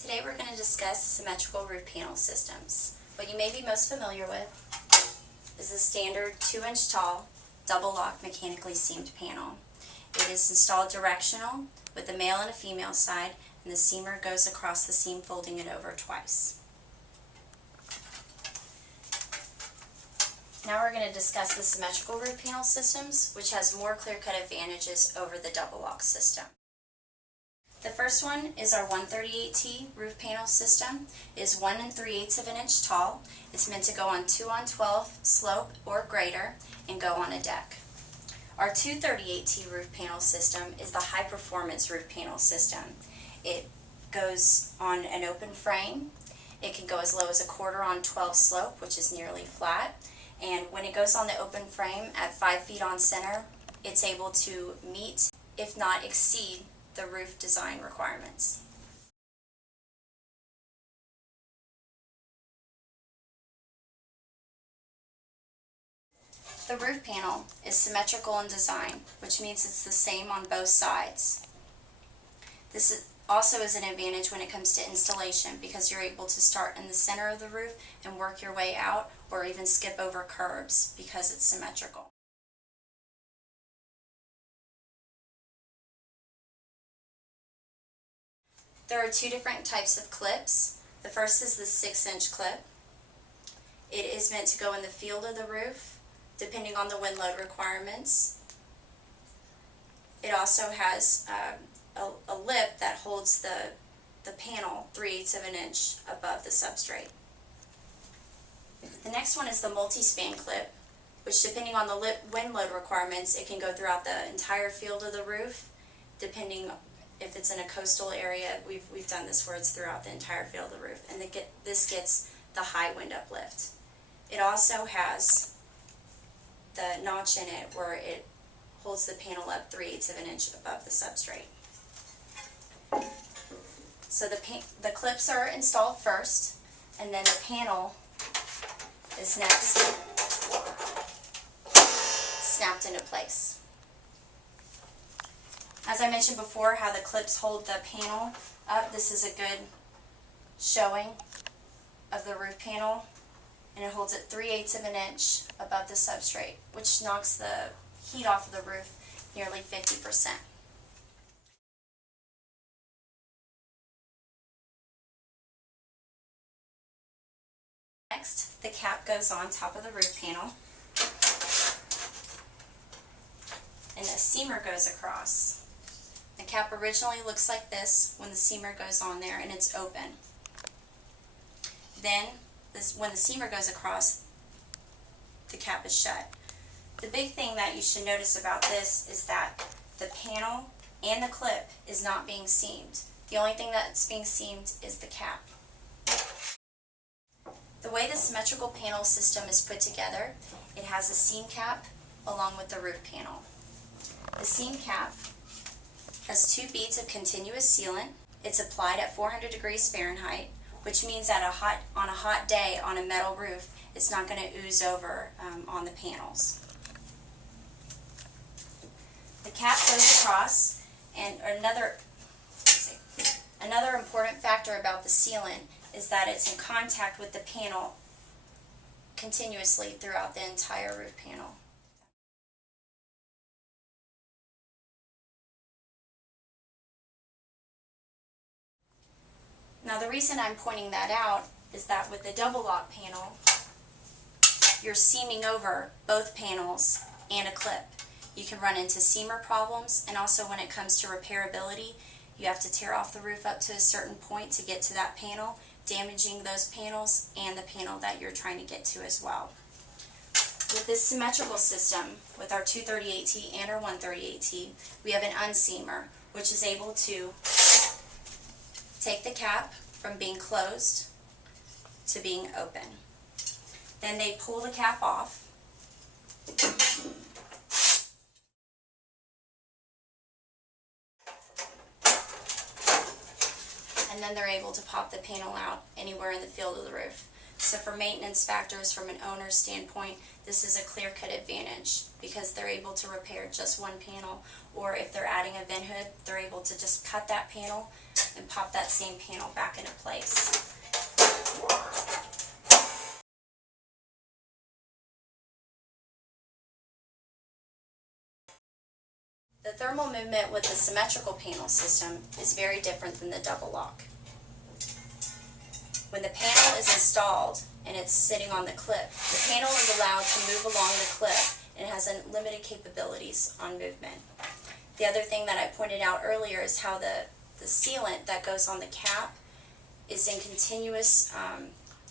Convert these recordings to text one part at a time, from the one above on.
Today we're going to discuss symmetrical roof panel systems. What you may be most familiar with is the standard 2-inch tall, double lock mechanically seamed panel. It is installed directional with a male and a female side, and the seamer goes across the seam, folding it over twice. Now we're going to discuss the symmetrical roof panel systems, which has more clear-cut advantages over the double lock system. The first one is our 138T roof panel system. It is 1 3/8 of an inch tall. It's meant to go on 2-on-12 slope or greater and go on a deck. Our 238T roof panel system is the high performance roof panel system. It goes on an open frame. It can go as low as 1/4 on 12 slope, which is nearly flat. And when it goes on the open frame at 5 feet on center, it's able to meet, if not exceed, the roof design requirements. The roof panel is symmetrical in design, which means it's the same on both sides. This also is an advantage when it comes to installation, because you're able to start in the center of the roof and work your way out, or even skip over curbs because it's symmetrical. There are two different types of clips. The first is the 6-inch clip. It is meant to go in the field of the roof, depending on the wind load requirements. It also has a lip that holds the panel 3/8 of an inch above the substrate. The next one is the multi-span clip, which, depending on the wind load requirements, it can go throughout the entire field of the roof. Depending if it's in a coastal area, we've done this where it's throughout the entire field of the roof, and this gets the high wind uplift. It also has the notch in it where it holds the panel up 3/8 of an inch above the substrate. So the clips are installed first, and then the panel is next snapped into place. As I mentioned before, how the clips hold the panel up, this is a good showing of the roof panel, and it holds it 3/8 of an inch above the substrate, which knocks the heat off of the roof nearly 50%. Next, the cap goes on top of the roof panel, and the seamer goes across. The cap originally looks like this when the seamer goes on there and it's open. Then, when the seamer goes across, the cap is shut. The big thing that you should notice about this is that the panel and the clip is not being seamed. The only thing that's being seamed is the cap. The way the symmetrical panel system is put together, it has a seam cap along with the roof panel. The seam cap has 2 beads of continuous sealant. It's applied at 400 degrees Fahrenheit, which means that on a hot day on a metal roof, it's not going to ooze over on the panels. The cap goes across, and another important factor about the sealant is that it's in contact with the panel continuously throughout the entire roof panel. Now, the reason I'm pointing that out is that with the double lock panel, you're seaming over both panels and a clip. You can run into seamer problems, and also when it comes to repairability, you have to tear off the roof up to a certain point to get to that panel, damaging those panels and the panel that you're trying to get to as well. With this symmetrical system, with our 238T and our 138T, we have an unseamer, which is able to take the cap from being closed to being open. Then they pull the cap off, and then they're able to pop the panel out anywhere in the field of the roof. So for maintenance factors from an owner's standpoint, this is a clear-cut advantage because they're able to repair just one panel, or if they're adding a vent hood, they're able to just cut that panel and pop that same panel back into place. The thermal movement with the symmetrical panel system is very different than the double lock. When the panel is installed and it's sitting on the clip, the panel is allowed to move along the clip and it has unlimited capabilities on movement. The other thing that I pointed out earlier is how the sealant that goes on the cap is in continuous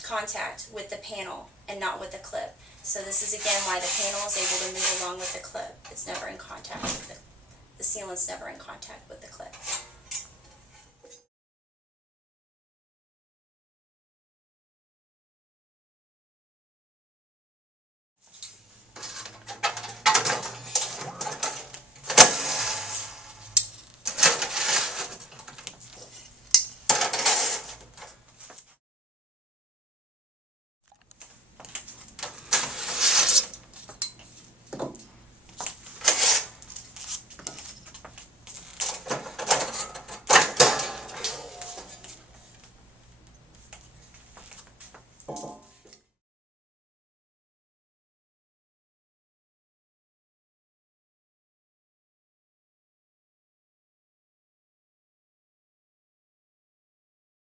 contact with the panel and not with the clip. So this is again why the panel is able to move along with the clip. It's never in contact with the sealant's never in contact with the clip.